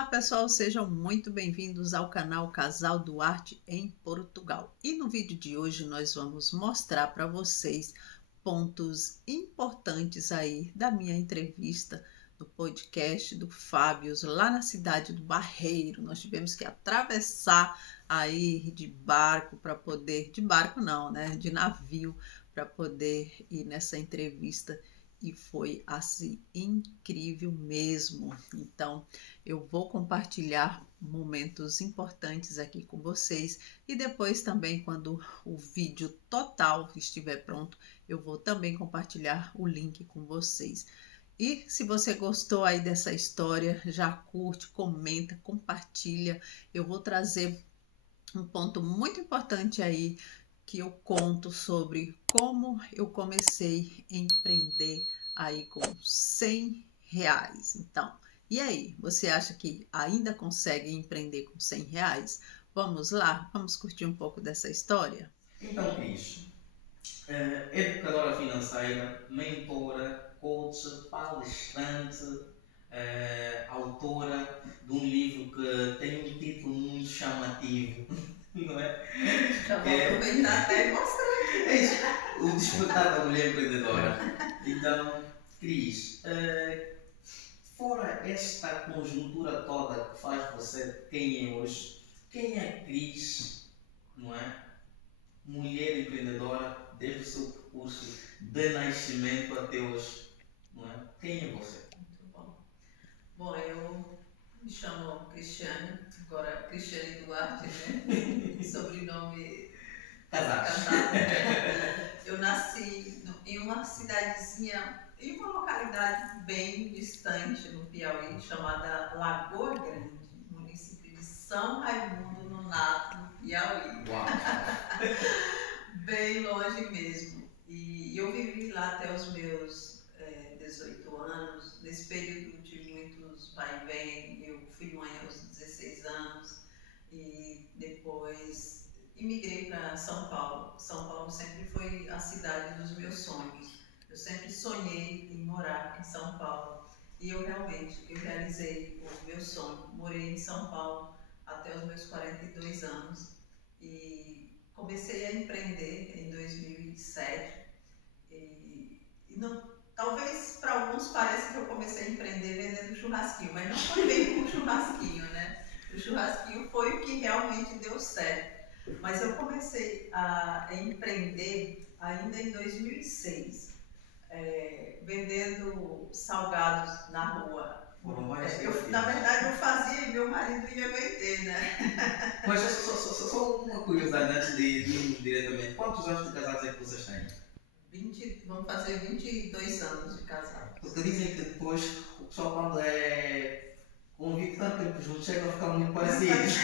Olá pessoal, sejam muito bem-vindos ao canal Casal Duarte em Portugal. E no vídeo de hoje nós vamos mostrar para vocês pontos importantes aí da minha entrevista no podcast do Fábio lá na cidade do Barreiro. Nós tivemos que atravessar aí de barco para poder, de barco não, né, de navio para poder ir nessa entrevista. E foi assim incrível mesmo. Então, eu vou compartilhar momentos importantes aqui com vocês e depois também, quando o vídeo total estiver pronto, eu vou também compartilhar o link com vocês. E se você gostou aí dessa história, já curte, comenta, compartilha. Eu vou trazer um ponto muito importante aí que eu conto sobre como eu comecei a empreender aí com R$ 100. Então, e aí, você acha que ainda consegue empreender com R$ 100? Vamos lá, vamos curtir um pouco dessa história? Então, Cris, educadora financeira, mentora, coach, palestrante, autora de um livro que tem um título muito chamativo, não é? Já vou aproveitar até e mostrar aqui. É isso, O Despertar da Mulher Empreendedora. Então, Cris, fora esta conjuntura toda que faz você quem é hoje, quem é Cris, não é? Mulher empreendedora, desde o seu percurso de nascimento até hoje, não é? Quem é você? Muito bom. Bom, eu me chamo Cristiane, agora Cristiane Duarte, né? Sobrenome Casados. casado. Eu nasci em uma cidadezinha, em uma localidade bem distante no Piauí, chamada Lagoa Grande, município de São Raimundo Nonato, no Piauí. Uau! Bem longe mesmo. E eu vivi lá até os meus 18 anos. Nesse período tive muitos vai e vem. Eu fui mãe aos 16 anos e depois imigrei para São Paulo. São Paulo sempre foi a cidade dos meus sonhos. Eu sempre sonhei em morar em São Paulo e eu realizei o meu sonho. Morei em São Paulo até os meus 42 anos e comecei a empreender em 2007 não, talvez para alguns pareça que eu comecei a empreender vendendo churrasquinho, mas não foi bem com churrasquinho, né? O churrasquinho foi o que realmente deu certo. Mas eu comecei a empreender ainda em 2006, vendendo salgados na rua. Na verdade, eu fazia e meu marido ia vender, né? Mas só uma curiosidade antes de irmos diretamente. Quantos anos de casados é que vocês têm? Vamos fazer 22 anos de casado. Porque dizem que depois o pessoal, quando convive tanto tempo juntos, chega a ficar muito parecidos.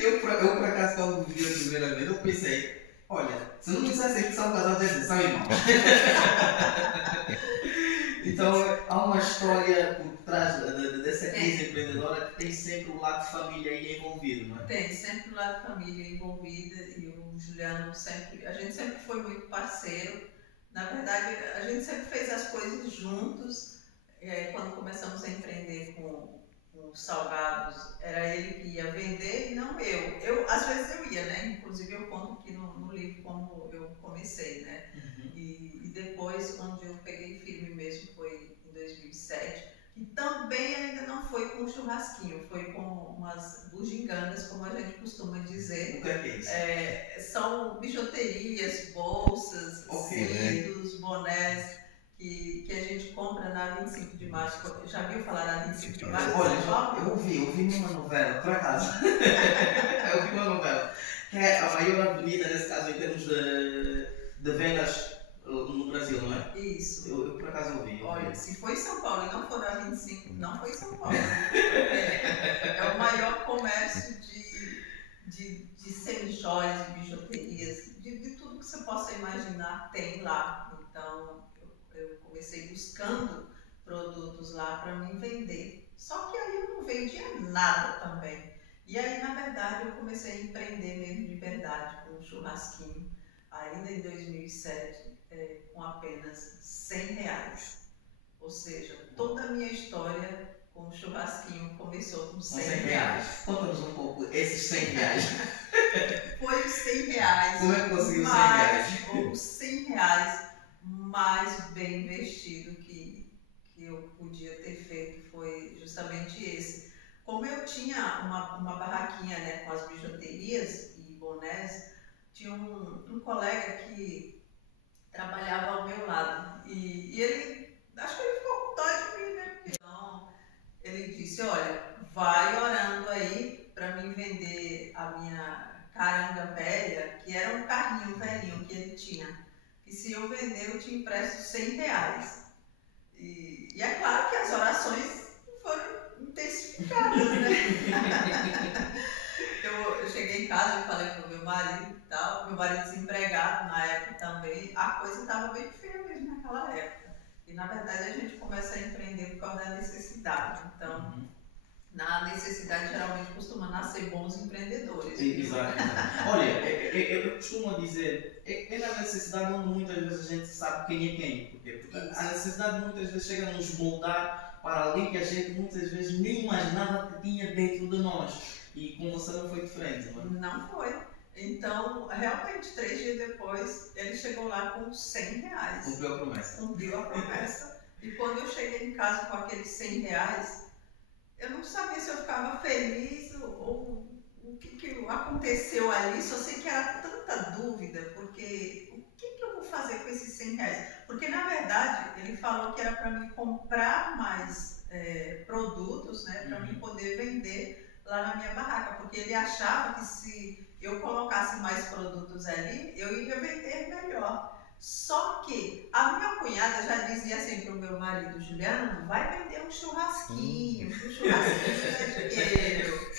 eu, por acaso, quando vi a primeira vez, eu pensei: olha, se não dissessem que são casados, é são irmãos. Então, há uma história por trás dessa crise empreendedora que tem sempre o lado de família aí envolvido, não é? Tem sempre o lado de família envolvida e o Juliano a gente sempre foi muito parceiro. Na verdade, a gente sempre fez as coisas juntos. Quando começamos a empreender com salgados, era ele que ia vender e não eu. Às vezes eu ia, né? Inclusive eu conto aqui no livro como eu comecei, né? Uhum. E depois, onde eu peguei firme mesmo, foi em 2007. E também ainda não foi com churrasquinho, foi com umas bugigangas, como a gente costuma dizer. O que é isso? São bijuterias, bolsas, cintos, bonés que a gente compra na 25 de março. Já viu falar na 25 de março? Olha, eu ouvi numa novela, por acaso. Eu vi uma novela, que é a maior avenida, nesse caso, em termos de vendas no Brasil, não é? Isso. Eu por acaso ouvi. Olha, se foi São Paulo e não for a 25, não foi São Paulo. É o maior comércio de semijóias, de bijuterias, de tudo que você possa imaginar tem lá. Então, eu comecei buscando produtos lá para mim vender. Só que aí eu não vendia nada também. E aí, na verdade, eu comecei a empreender mesmo de verdade, com um churrasquinho, ainda em 2007, com apenas R$ 100. Ou seja, toda a minha história com o churrasquinho começou com Com 100 100 reais. Conta-nos um pouco esses 100 reais. Foi os 100 reais. Como é que conseguiu 100 reais? Os 100 reais mais bem investido que eu podia ter feito foi justamente esse. Como eu tinha uma barraquinha, né, com as bijuterias e bonés, tinha um colega que trabalhava ao meu lado e ele, acho que ele ficou com dó de mim, né? Então ele disse, olha, vai orando aí para mim vender a minha caranga velha, que era um carrinho velhinho que ele tinha, que se eu vender eu te empresto 100 reais. E é claro que as orações foram intensificadas, né? eu cheguei em casa e falei pro meu marido e tal, meu marido desempregado na época também, a coisa estava bem feia mesmo naquela época. E na verdade a gente começa a empreender por causa da necessidade. Então, na necessidade geralmente costuma nascer bons empreendedores. Exato. Olha, eu costumo dizer, é na necessidade onde muitas vezes a gente sabe quem é quem. Porque a necessidade muitas vezes chega a nos moldar para alguém que a gente muitas vezes nem imaginava que tinha dentro de nós. E com você não foi diferente, não é? Não foi. Então, realmente, 3 dias depois, ele chegou lá com 100 reais. Cumpriu a promessa. Cumpriu a promessa. E quando eu cheguei em casa com aqueles 100 reais, eu não sabia se eu ficava feliz ou o que aconteceu ali. Só sei que era tanta dúvida, porque o que eu vou fazer com esses 100 reais? Porque, na verdade, ele falou que era para mim comprar mais produtos, né, para mim poder vender lá na minha barraca, porque ele achava que se eu colocasse mais produtos ali, eu ia vender melhor. Só que a minha cunhada já dizia assim para o meu marido, Juliano, vai vender um churrasquinho, um churrasquinho é dinheiro.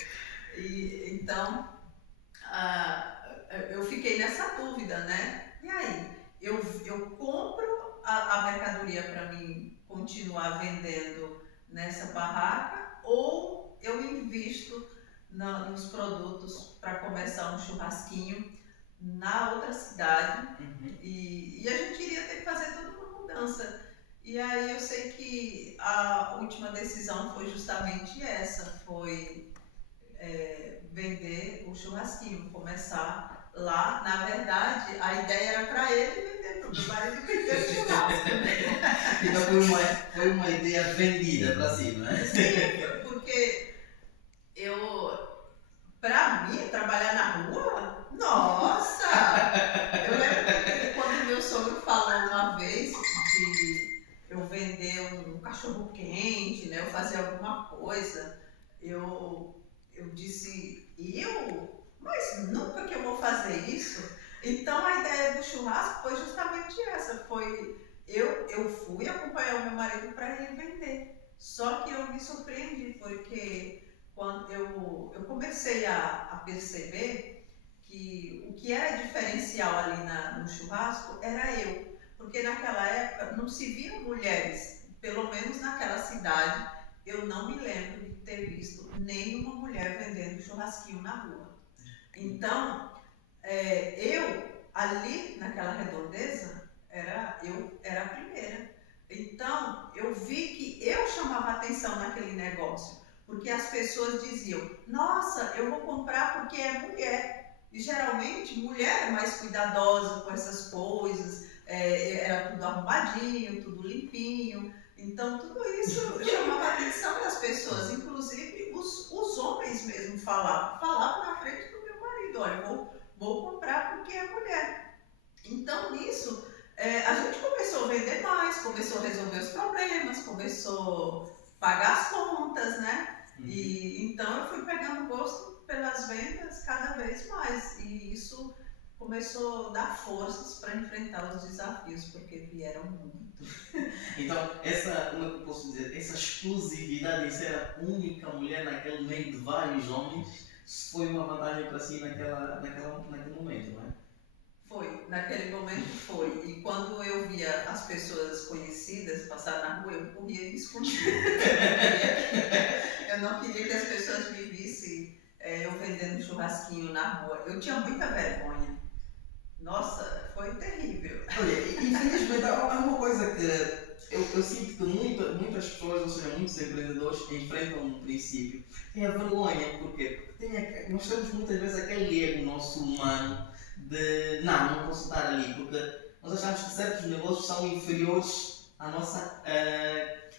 E, então, eu fiquei nessa dúvida, né? E aí, eu compro a mercadoria para mim continuar vendendo nessa barraca ou eu invisto nos produtos para começar um churrasquinho na outra cidade e a gente iria ter que fazer toda uma mudança. E aí eu sei que a última decisão foi justamente essa, foi vender o churrasquinho, começar lá. Na verdade, a ideia era para ele vender, para o meu marido vender o churrasco. Então foi uma ideia vendida para si, não é? Sim, porque pra mim, trabalhar na rua, nossa! Eu lembro que quando meu sogro falou uma vez de eu vender um cachorro quente, né, eu fazer alguma coisa, eu disse, mas nunca que eu vou fazer isso. Então a ideia do churrasco foi justamente essa, eu fui acompanhar o meu marido para ele vender. Só que eu me surpreendi, porque quando eu comecei a perceber que o que era diferencial ali no churrasco era eu. Porque naquela época não se viam mulheres, pelo menos naquela cidade, eu não me lembro de ter visto nenhuma mulher vendendo churrasquinho na rua. Então, eu ali naquela redondeza, eu era a primeira. Então, eu vi que eu chamava atenção naquele negócio, porque as pessoas diziam, nossa, eu vou comprar porque é mulher. E geralmente, mulher é mais cuidadosa com essas coisas, era tudo arrumadinho, tudo limpinho. Então, tudo isso chamava a atenção das pessoas, inclusive os homens mesmo falavam na frente do meu marido, olha, eu vou comprar porque é mulher. Então, nisso, a gente começou a vender mais, começou a resolver os problemas, começou a pagar as contas, né? E então eu fui pegando gosto pelas vendas cada vez mais e isso começou a dar forças para enfrentar os desafios, porque vieram muito. Então, como eu posso dizer, essa exclusividade de ser a única mulher naquele meio de vários homens, foi uma vantagem para si naquele momento, não é? Foi, naquele momento foi. E quando eu via as pessoas conhecidas passar na rua, eu corria e escondia. Eu não queria que as pessoas me vissem eu vendendo churrasquinho na rua. Eu tinha muita vergonha. Nossa, foi terrível. Olha, infelizmente há uma coisa eu sinto que muitas pessoas, ou seja, muitos empreendedores enfrentam um princípio. Tem a vergonha, porquê? Porque nós temos muitas vezes aquele ego nosso humano de não posso estar ali, porque nós achamos que certos negócios são inferiores à nossa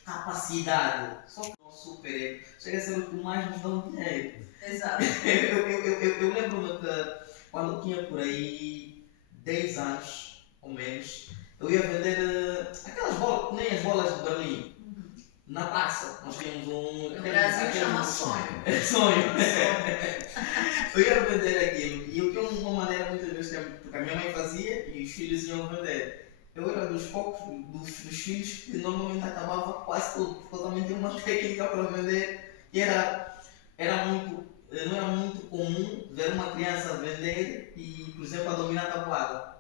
capacidade. Só que o nosso super ego chega a ser o que mais nos dá um dinheiro. Exato. Eu lembro-me que quando eu tinha por aí 10 anos ou menos, eu ia vender aquelas bolas, nem as bolas de Berlim. Na praça, nós tínhamos um. No Brasil chama sonho. É sonho. Eu ia vender aquilo e eu tinha uma maneira muitas vezes, porque a minha mãe fazia e os filhos iam vender. Eu era dos poucos, dos filhos que normalmente acabava quase tudo, porque eu também tinha uma técnica para vender e não era muito comum ver uma criança vender e, por exemplo, a dominar a tabuada.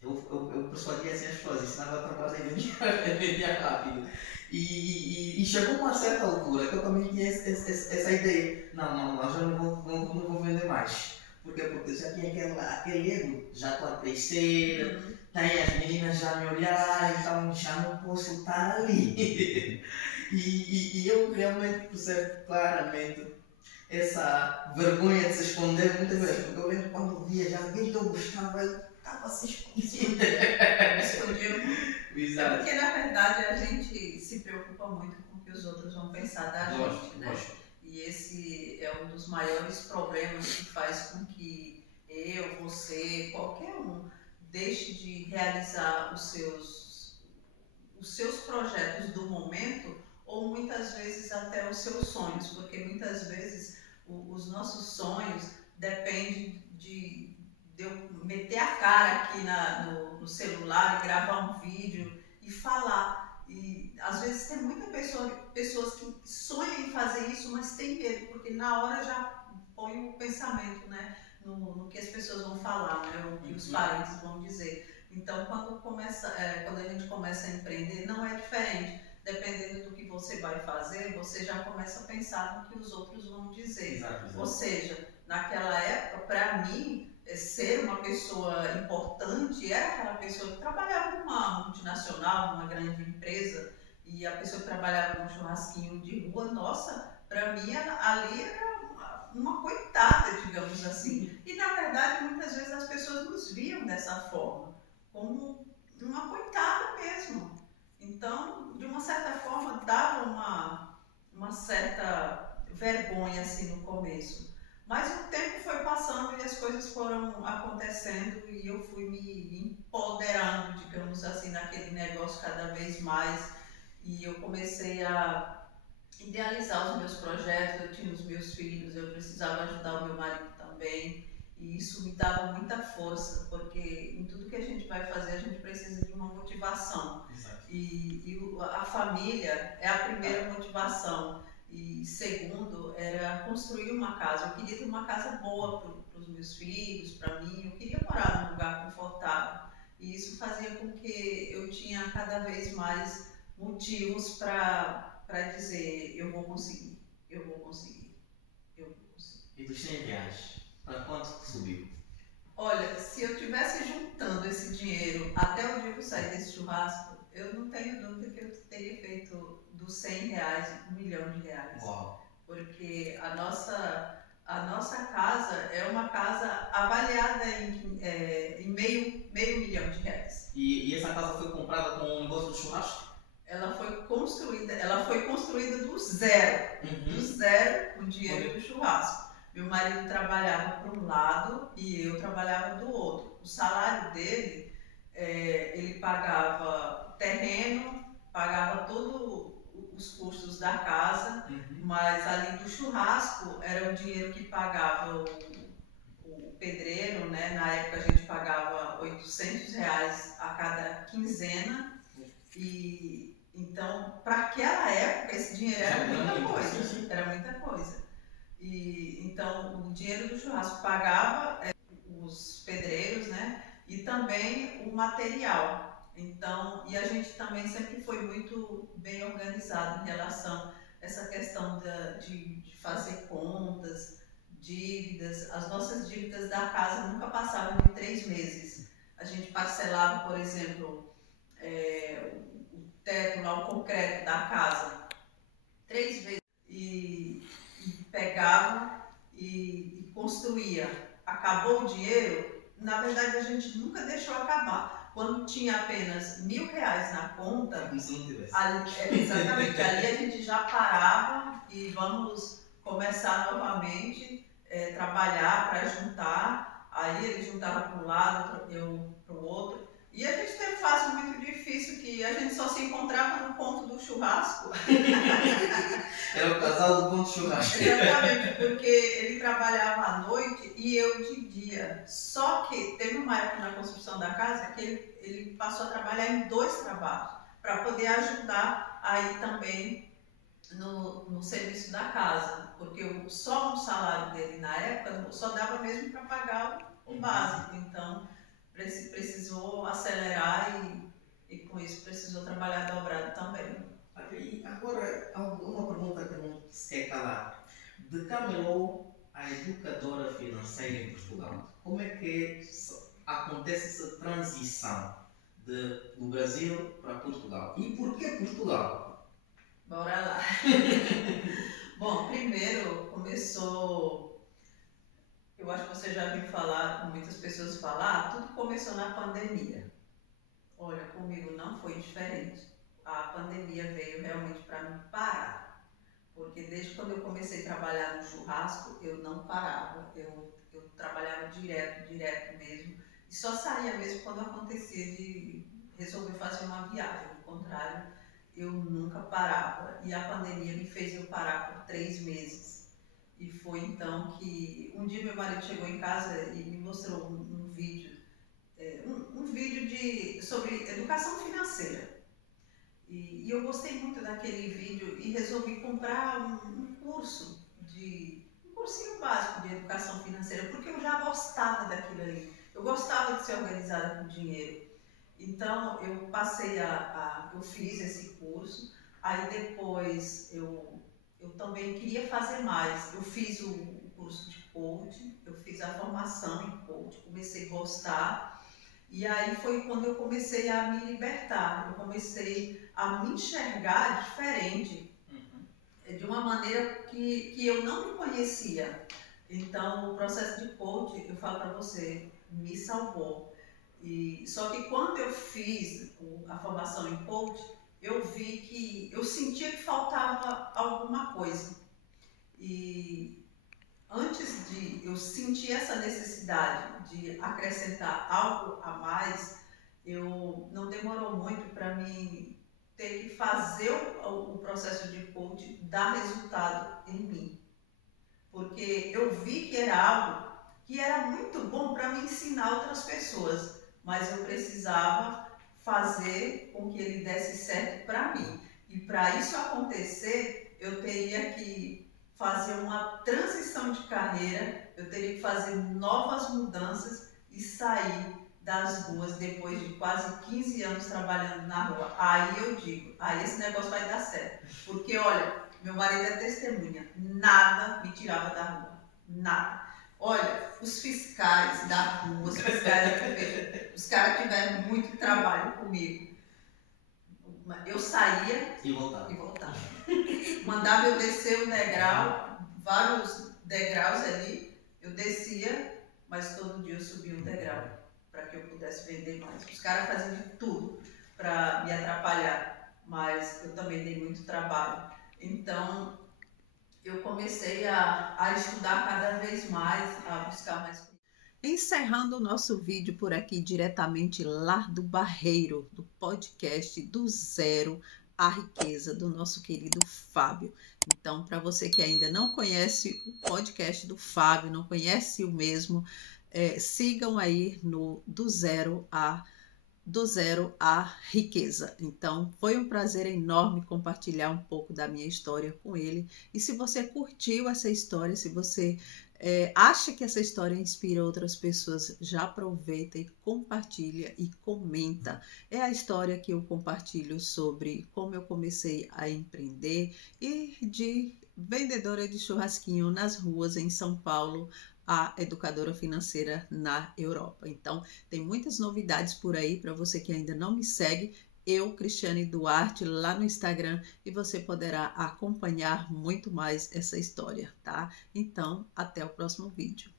Eu persuadia assim as pessoas, ensinava a trabalhar e vendia rápido. E chegou a uma certa altura que eu também tinha essa ideia. Não, já não vou vender mais. Porquê? Porque já tinha aquele ego, já estou a crescer, tem as meninas já me olhar, então já não posso estar ali. e eu realmente percebo claramente essa vergonha de se esconder muitas vezes. Porque eu lembro quando via já alguém que eu gostava, eu estava se escondendo. É porque na verdade a gente se preocupa muito com o que os outros vão pensar da gente, né? E esse é um dos maiores problemas que faz com que eu, você, qualquer um deixe de realizar os seus projetos do momento ou muitas vezes até os seus sonhos, porque muitas vezes os nossos sonhos dependem de eu meter a cara aqui no celular e gravar um vídeo e falar. E às vezes tem pessoas que sonham em fazer isso, mas tem medo, porque na hora já põe o pensamento, né, no que as pessoas vão falar, né, o que os parentes vão dizer. Então, quando a gente começa a empreender, não é diferente. Dependendo do que você vai fazer, você já começa a pensar no que os outros vão dizer. Exato. Ou seja, naquela época, para mim, ser uma pessoa importante era aquela pessoa que trabalhava numa multinacional, numa grande empresa, e a pessoa que trabalhava num churrasquinho de rua, nossa, para mim ali era uma coitada, digamos assim. E na verdade, muitas vezes as pessoas nos viam dessa forma, como uma coitada mesmo. Então, de uma certa forma, dava uma certa vergonha assim no começo. Mas o tempo foi passando e as coisas foram acontecendo e eu fui me empoderando, digamos assim, naquele negócio cada vez mais. E eu comecei a idealizar os meus projetos, eu tinha os meus filhos, eu precisava ajudar o meu marido também. E isso me dava muita força, porque em tudo que a gente vai fazer, a gente precisa de uma motivação. E a família é a primeira motivação. E segundo, era construir uma casa. Eu queria ter uma casa boa para os meus filhos, para mim. Eu queria morar num lugar confortável. E isso fazia com que eu tinha cada vez mais motivos para dizer, eu vou conseguir, eu vou conseguir, eu vou conseguir. E dos 100 reais, para quanto que subiu? Olha, se eu estivesse juntando esse dinheiro até o dia que eu sair desse churrasco, eu não tenho dúvida que eu teria feito dos 100 reais R$1 milhão. Uau. Porque a nossa casa é uma casa avaliada em meio milhão de reais. E essa casa foi comprada com o negócio do churrasco? Ela foi construída do zero, com dinheiro do churrasco. Meu marido trabalhava para um lado e eu trabalhava do outro. O salário dele, ele pagava terreno, pagava todos os custos da casa, mas ali do churrasco era o dinheiro que pagava o pedreiro, né? Na época a gente pagava R$800 a cada quinzena e então para aquela época esse dinheiro era muita coisa. E então o dinheiro do churrasco pagava os pedreiros, né? E também o material. Então, e a gente também sempre foi muito bem organizado em relação a essa questão de fazer contas, dívidas. As nossas dívidas da casa nunca passavam de 3 meses. A gente parcelava, por exemplo, teto, lá o concreto da casa, 3 vezes e pegava e construía. Acabou o dinheiro, na verdade a gente nunca deixou acabar. Quando tinha apenas R$1.000 na conta, exatamente, ali a gente já parava e vamos começar novamente, trabalhar para juntar. Aí ele juntava para um lado, eu para o outro. E a gente teve fase muito difícil que a gente só se encontrava no ponto do churrasco. Era o casal do ponto de churrasco. Exatamente, porque ele trabalhava à noite e eu de dia. Só que teve uma época na construção da casa que ele passou a trabalhar em 2 trabalhos, para poder ajudar aí também no serviço da casa. Porque só o salário dele na época só dava mesmo para pagar o básico. Então precisou acelerar e com isso precisou trabalhar dobrado também. E agora, uma pergunta que não se quer calar. De Camelô à educadora financeira em Portugal, como é que acontece essa transição do Brasil para Portugal? E por que Portugal? Bora lá. Bom, primeiro começou... Eu acho que você já viu falar, muitas pessoas falar, tudo começou na pandemia. Olha, comigo não foi diferente. A pandemia veio realmente para me parar. Porque desde quando eu comecei a trabalhar no churrasco, eu não parava. Eu trabalhava direto mesmo. E só saía mesmo quando acontecia de resolver fazer uma viagem. Do contrário, eu nunca parava. E a pandemia me fez eu parar por 3 meses. E foi então que um dia meu marido chegou em casa e me mostrou um vídeo, um vídeo sobre educação financeira. E eu gostei muito daquele vídeo e resolvi comprar um cursinho básico de educação financeira, porque eu já gostava daquilo ali. Eu gostava de ser organizada com dinheiro. Então eu passei eu fiz esse curso, aí depois eu também queria fazer mais. Eu fiz o curso de coaching, eu fiz a formação em coaching, comecei a gostar. E aí foi quando eu comecei a me libertar, eu comecei a me enxergar diferente, de uma maneira que eu não me conhecia. Então o processo de coaching, eu falo para você, me salvou. Só que quando eu fiz a formação em coaching, eu vi que eu sentia que faltava alguma coisa. E antes de eu sentir essa necessidade de acrescentar algo a mais, não demorou muito para mim ter que fazer o processo de coaching dar resultado em mim. Porque eu vi que era algo que era muito bom para me ensinar outras pessoas, mas eu precisava fazer com que ele desse certo para mim. E para isso acontecer, eu teria que fazer uma transição de carreira, eu teria que fazer novas mudanças e sair das ruas depois de quase 15 anos trabalhando na rua. Aí eu digo, esse negócio vai dar certo. Porque, olha, meu marido é testemunha, nada me tirava da rua, nada. Olha, os fiscais da rua, os caras tiveram muito trabalho comigo. Eu saía e voltava. Mandava eu descer o degrau, vários degraus ali, eu descia, mas todo dia eu subia um degrau para que eu pudesse vender mais. Os caras faziam de tudo para me atrapalhar, mas eu também dei muito trabalho. Então eu comecei a estudar cada vez mais, a buscar mais. Encerrando o nosso vídeo por aqui, diretamente lá do Barreiro, do podcast do Zero à Riqueza, do nosso querido Fábio. Então, para você que ainda não conhece o podcast do Fábio, não conhece o mesmo, sigam aí no Do Zero à Riqueza. Então, foi um prazer enorme compartilhar um pouco da minha história com ele. E se você curtiu essa história, se você acha que essa história inspira outras pessoas, já aproveita e compartilha e comenta. É a história que eu compartilho sobre como eu comecei a empreender e de vendedora de churrasquinho nas ruas em São Paulo, a educadora financeira na Europa. Então, tem muitas novidades por aí para você que ainda não me segue. eu, Cristiane Duarte, lá no Instagram, e você poderá acompanhar muito mais essa história, tá? Então, até o próximo vídeo.